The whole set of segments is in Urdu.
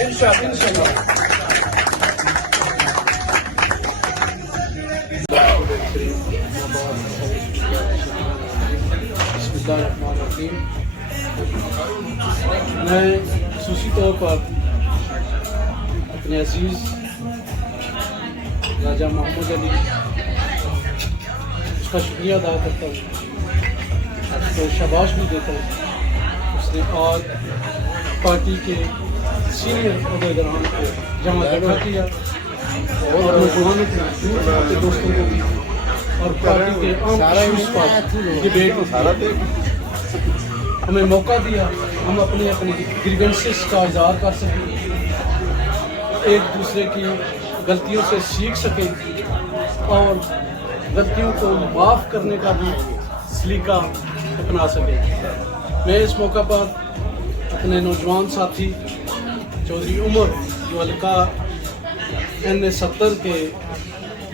میں خصوصی طور پر اپنے عزیز راجہ محمود علی اس کا شکریہ ادا کرتا ہوں، اس کو شاباش بھی دیتا ہوں. اس نے آج پارٹی کے سینئر عہدیداران کو جمع جگہ کیا اور نوجوانوں کو اپنے دوستوں کو بھی اور پارٹی کے عام ایشوز پر ڈبیٹ ہمیں موقع دیا ہم اپنی گریونسز کا اظہار کر سکیں، ایک دوسرے کی غلطیوں سے سیکھ سکیں اور غلطیوں کو معاف کرنے کا بھی سلیقہ اپنا سکیں. میں اس موقع پر اپنے نوجوان ساتھی چودھری عمر جو حلقہ N70 کے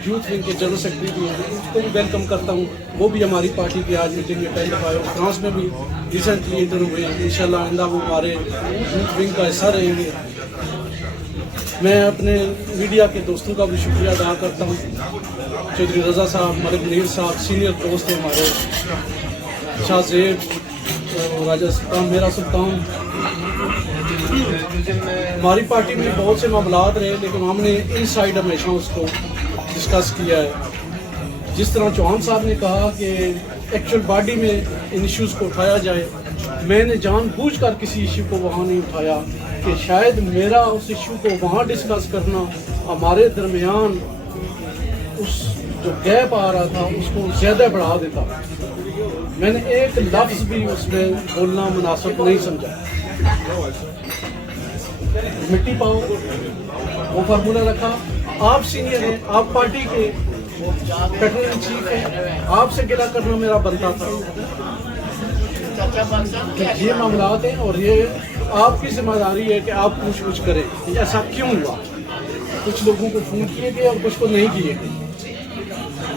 یوتھ ونگ کے جنرل سیکرٹری بھی ہیں، اس کو بھی ویلکم کرتا ہوں. وہ بھی ہماری پارٹی کی آج میٹنگ میں پہلے دفعہ فرانس میں بھی ریسنٹلی انٹر ہوئے ہیں. انشاءاللہ آئندہ وہ ہمارے یوتھ ونگ کا حصہ رہیں گے. میں اپنے میڈیا کے دوستوں کا بھی شکریہ ادا کرتا ہوں. چودھری رضا صاحب، ملک منیر صاحب سینئر دوست ہیں ہمارے، شاہ زیب، راجہ سلطان، میرا سلطان. ہماری پارٹی میں بہت سے معاملات رہے لیکن ہم نے ان سائڈ ہمیشہ اس کو ڈسکس کیا ہے. جس طرح چوہان صاحب نے کہا کہ ایکچوئل باڈی میں ان ایشوز کو اٹھایا جائے، میں نے جان بوجھ کر کسی ایشو کو وہاں نہیں اٹھایا کہ شاید میرا اس ایشو کو وہاں ڈسکس کرنا ہمارے درمیان اس جو گیپ آ رہا تھا اس کو زیادہ بڑھا دیتا. میں نے ایک لفظ بھی اس میں بولنا مناسب نہیں سمجھا. مٹی پاؤ وہ فارمولہ رکھا. آپ سینئر ہیں، آپ پارٹی کے پیٹرن ان چیف ہیں، آپ سے گلا کرنا میرا بنتا تھا. یہ معاملات ہیں اور یہ آپ کی ذمہ داری ہے کہ آپ پوچھ گچھ کریں ایسا کیوں ہوا. کچھ لوگوں کو فون کیے گئے اور کچھ کو نہیں کیے گئے،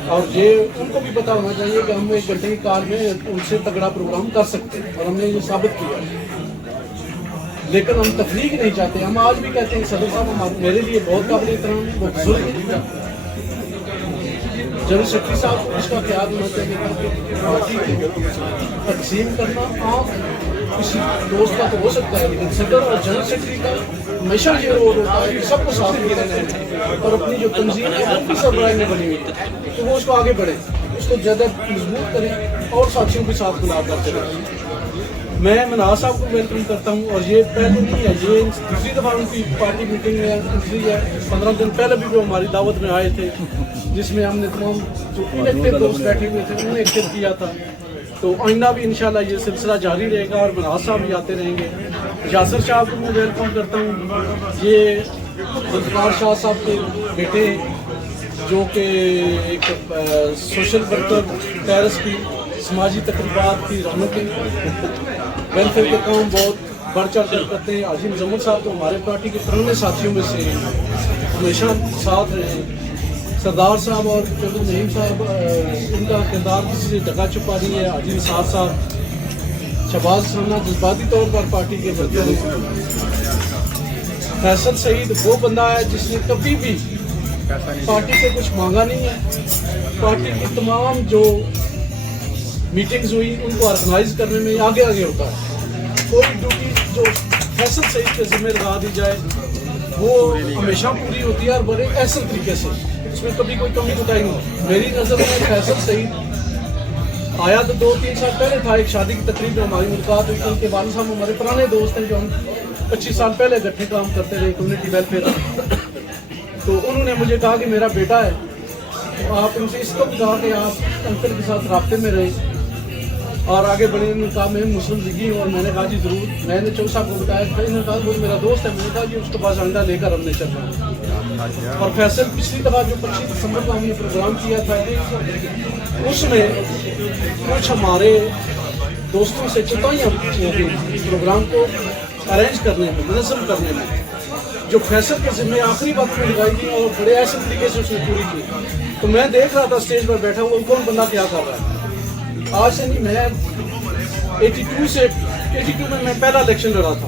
اور یہ ان کو بھی پتہ ہونا چاہیے کہ ہم 1 گھنٹے کی کال میں ان سے تگڑا پروگرام کر سکتے ہیں اور ہم نے یہ ثابت کیا. لیکن ہم تفریق نہیں چاہتے. ہم آج بھی کہتے ہیں صدر صاحب میرے لیے بہت قابل احترام ہے، وہ بزرگ ہیں. جنرل سیکرٹری صاحب کو اس کا خیال ہونا چاہیے کہ پارٹی کو تقسیم کرنا عام کسی دوست کا تو ہو سکتا ہے، لیکن صدر اور جنرل سیکرٹری کا ہمیشہ یہ رول ہوتا ہے کہ سب کو ساتھ لے رہنا ہے اور اپنی جو تنظیم ہے وہ بھی سربراہ میں بنی ہوئی ہے تو وہ اس کو آگے بڑھیں، اس کو زیادہ مضبوط کریں اور ساتھیوں کے ساتھ بلا کر چلیں. میں مناز صاحب کو ویلکم کرتا ہوں اور یہ پہلے نہیں ہے، یہ دوسری دفعہ ان کی پارٹی میٹنگ ہے. 15 دن پہلے بھی وہ ہماری دعوت میں آئے تھے جس میں ہم نے تمام جو انیکٹیو دوست بیٹھے ہوئے تھے انہیں ایکٹیو کیا تھا. تو آئندہ بھی انشاءاللہ یہ سلسلہ جاری رہے گا اور مناز صاحب بھی آتے رہیں گے. یاسر صاحب کو میں ویلکم کرتا ہوں. یہ ذوالفقار شاہ صاحب کے بیٹے جو کہ ایک سوشل ورکر، پیرس کی سماجی تقریبات کی رحمتیں، ویلفیئر کے کام بہت بڑھ چڑھ کر کرتے ہیں. عظیم مزمل صاحب تو ہمارے پارٹی کے پرانے ساتھیوں میں سے ہمیشہ ساتھ رہے ہیں. سردار صاحب اور چودھری نعیم صاحب ان کا کردار کسی سے ڈھکا چھپا نہیں ہے. عظیم نثار صاحب، شہباز خانہ جذباتی طور پر پارٹی کے بھرتی ہیں. فیصل سعید وہ بندہ ہے جس نے کبھی بھی پارٹی سے کچھ مانگا نہیں ہے. پارٹی کی تمام جو میٹنگز ہوئی ان کو آرگنائز کرنے میں آگے ہوتا ہے. کوئی ڈیوٹی جو فیصل سعید کے ذمہ لگا دی جائے وہ ہمیشہ پوری ہوتی ہے اور بڑے احسن طریقے سے، اس میں کبھی کوئی کمی کوتاہی نہیں. میری نظر میں فیصل سعید آیا تو 2-3 سال پہلے تھا. ایک شادی کی تقریب میں ہماری ملاقات ہوئی. ان کے والد صاحب ہمارے پرانے دوست ہیں جو ہم 25 سال پہلے اکٹھے کام کرتے رہے کمیونٹی ویلفیئر. تو انہوں نے مجھے کہا کہ میرا بیٹا ہے، تو آپ ان سے اس کو بھی کہا کہ آپ انکل کے ساتھ رابطے میں رہیں اور آگے بڑھیں. انہوں نے کہا میں مسلم لیگی ہوں اور میں نے کہا جی ضرور. میں نے چودھری صاحب کو بتایا، انہوں نے کہا وہ میرا دوست ہے. میں نے کہا جی اس کے پاس آئندہ لے کر ہم نے چلنا ہے. اور فیصل پچھلی دفعہ جو 25 دسمبر کو ہم نے پروگرام کیا تھا اس میں کچھ ہمارے دوستوں سے چتائیاں پروگرام کو ارینج کرنے میں، منظم کرنے میں، جو فیصل کے ذمہ آخری وقت میں لگائی تھی اور بڑے ایسے طریقے سے اس نے پوری کی. تو میں دیکھ رہا تھا اسٹیج پر بیٹھا ہوا کون بندہ کیا کر رہا ہے. آج سے نہیں، میں 82 میں میں پہلا الیکشن لڑا تھا.